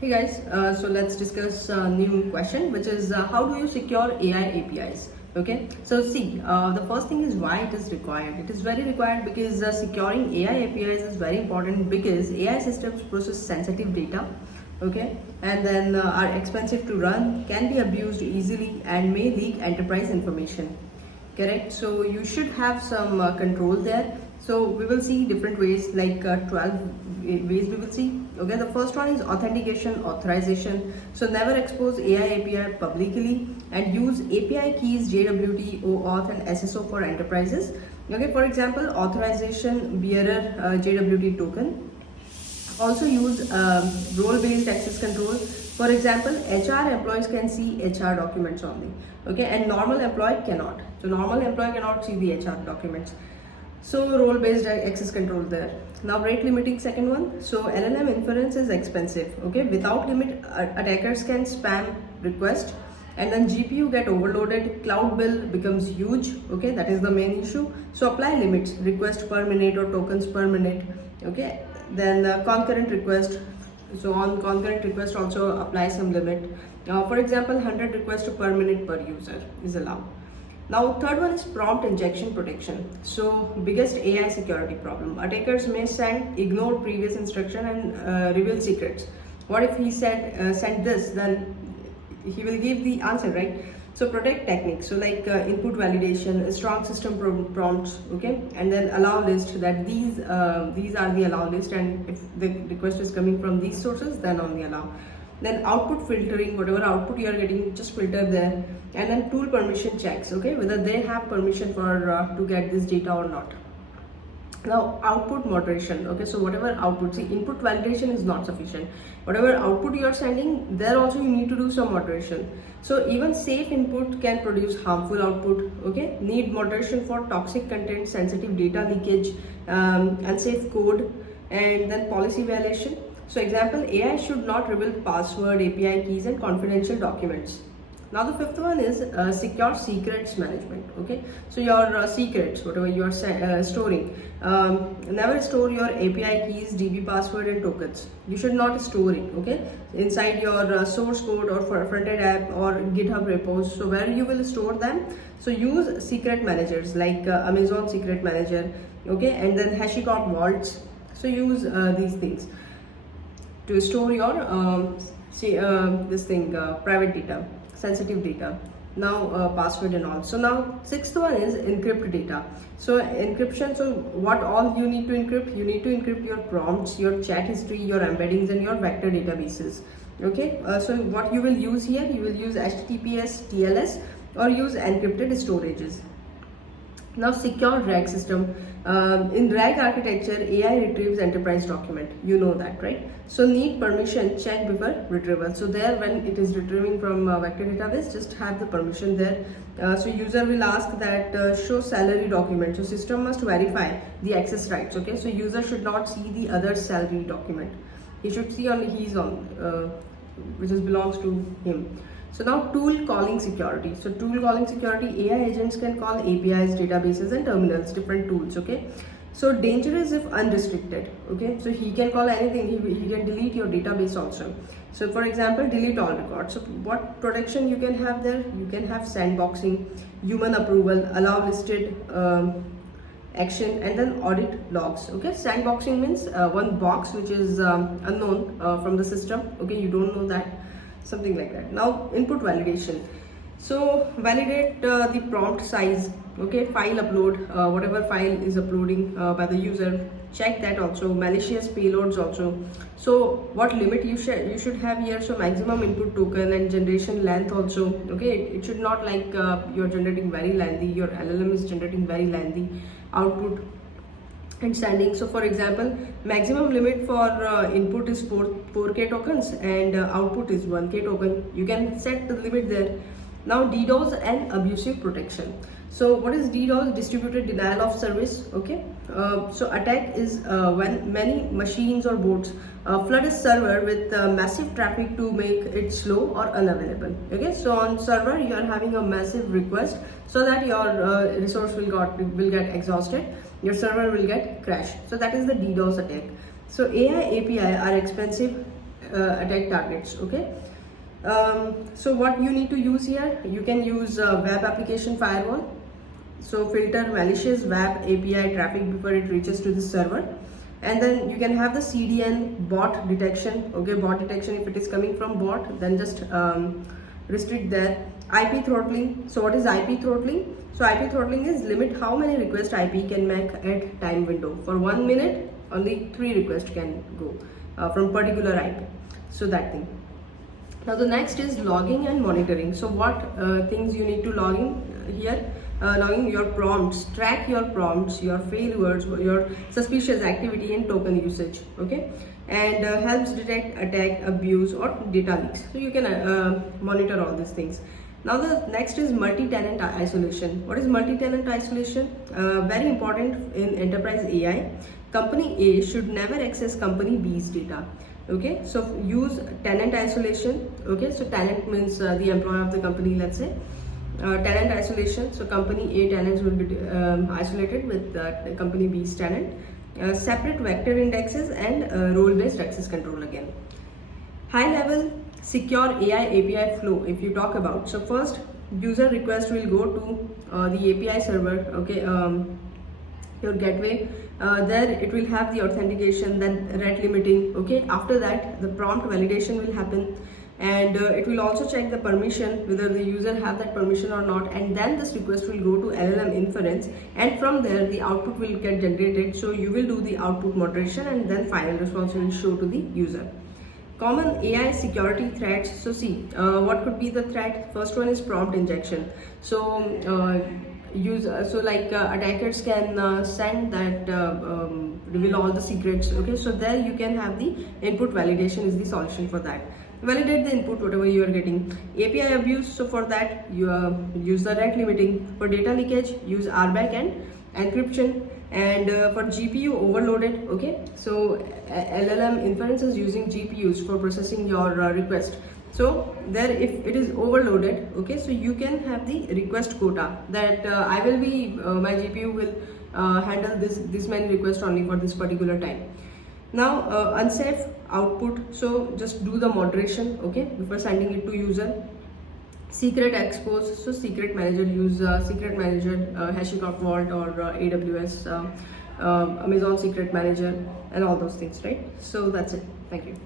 Hey guys, so let's discuss a new question, which is how do you secure AI APIs? Okay, so see, the first thing is why it is required. It is very required because securing AI APIs is very important because AI systems process sensitive data, okay, and then are expensive to run, can be abused easily, and may leak enterprise information. Correct. So you should have some control there. So we will see different ways, like 12 ways we will see. Okay, the first one is authentication authorization. So never expose AI API publicly and use API keys JWT, OAuth and SSO for enterprises. Okay, for example, authorization bearer JWT token. Also use role-based access control. For example, HR employees can see HR documents only. Okay, and normal employee cannot. So normal employee cannot see the HR documents. So role-based access control there. Now rate limiting, second one. So LLM inference is expensive. Okay, without limit, attackers can spam request, and then GPU get overloaded. Cloud bill becomes huge. Okay, that is the main issue. So apply limits: request per minute or tokens per minute. Okay, then concurrent request. So on concurrent request also apply some limit. For example, 100 requests per minute per user is allowed. Now third one is prompt injection protection. So biggest AI security problem. Attackers may ignore previous instruction and reveal secrets. What if he sent this, then he will give the answer, right? So protect techniques. So like input validation, strong system prompts, okay, and then allow list, that these are the allow list, and if the request is coming from these sources, then only allow. Then output filtering, whatever output you are getting, just filter there. And then tool permission checks, okay, whether they have permission for to get this data or not. Now output moderation, okay, so whatever output, see, input validation is not sufficient. Whatever output you are sending, there also you need to do some moderation. So even safe input can produce harmful output, okay. Need moderation for toxic content, sensitive data leakage, unsafe code, and then policy violation. So example, AI should not reveal password, API keys and confidential documents. Now the fifth one is secure secrets management. Okay, so your secrets, whatever you are storing, never store your API keys, DB password and tokens. You should not store it, okay, inside your source code or for front-end app or GitHub repos. So where you will store them, so use secret managers like Amazon Secret Manager, okay, and then HashiCorp vaults. So use these things to store your private data, sensitive data. Now password and all. So now sixth one is encrypt data. So encryption, so what all you need to encrypt? You need to encrypt your prompts, your chat history, your embeddings and your vector databases. Okay, so what you will use here, you will use HTTPS, TLS or use encrypted storages. Now secure RAG system. In RAG architecture, AI retrieves enterprise document. You know that, right? So need permission check before retrieval. So there, when it is retrieving from vector database, just have the permission there. So user will ask that show salary document. So system must verify the access rights. Okay, so user should not see the other salary document. He should see only his on, which belongs to him. So now tool calling security. So tool calling security, AI agents can call APIs, databases and terminals, different tools, okay. So dangerous if unrestricted, okay. So he can call anything, he can delete your database also. So for example, delete all records. So what protection you can have there? You can have sandboxing, human approval, allow listed action and then audit logs, okay. Sandboxing means one box which is unknown from the system, okay, you don't know that. Something like that. Now input validation. So validate the prompt size, okay, file upload, whatever file is uploading by the user, check that also. Malicious payloads also. So what limit you should have here? So maximum input token and generation length also, okay. It should not like you're generating very lengthy, your LLM is generating very lengthy output and sending. So for example, maximum limit for input is 4K tokens and output is 1K token. You can set the limit there. Now DDoS and abusive protection. So what is DDoS? Distributed denial of service, okay. So attack is when many machines or bots flood a server with massive traffic to make it slow or unavailable, okay. So on server you are having a massive request so that your resource will get exhausted, your server will get crashed. So that is the DDoS attack. So AI API are expensive attack targets. Okay. So what you need to use here, you can use web application firewall. So filter malicious web API traffic before it reaches to the server. And then you can have the CDN bot detection. Okay, bot detection, if it is coming from bot, then just restrict there. IP throttling. So what is IP throttling? So IP throttling is limit how many requests IP can make at time window. For 1 minute, only 3 requests can go from particular IP. So that thing. Now the next is logging and monitoring. So what things you need to log in here? Logging your prompts, track your prompts, your failures, your suspicious activity and token usage. Okay, and helps detect attack, abuse or data leaks. So you can monitor all these things. Now the next is multi-tenant isolation. What is multi-tenant isolation? Very important in enterprise AI. Company A should never access company B's data. Okay, so use tenant isolation. Okay, so tenant means the employee of the company, let's say. Tenant isolation, so company A tenants will be isolated with company B's tenant. Separate vector indexes and role-based access control again. High level secure AI API flow, if you talk about. So first, user request will go to the API server, okay, your gateway. There it will have the authentication, then rate limiting. Okay, after that the prompt validation will happen, and it will also check the permission, whether the user have that permission or not, and then this request will go to LLM inference, and from there the output will get generated. So you will do the output moderation, and then final response will show to the user. Common AI security threats. So see, what could be the threat? First one is prompt injection. So attackers can send that reveal all the secrets. Okay, so there you can have the input validation is the solution for that. Validate the input whatever you are getting. API abuse, so for that you use the rate limiting. For data leakage, use RBAC and encryption. And for GPU overloaded, okay, so LLM inference is using GPUs for processing your request. So there, if it is overloaded, okay, so you can have the request quota that I will be my GPU will handle this many requests only for this particular time. Now unsafe output, so just do the moderation, okay, before sending it to user. Secret expose, so secret manager, use secret manager, HashiCorp Vault or AWS Amazon secret manager and all those things, right? So that's it. Thank you.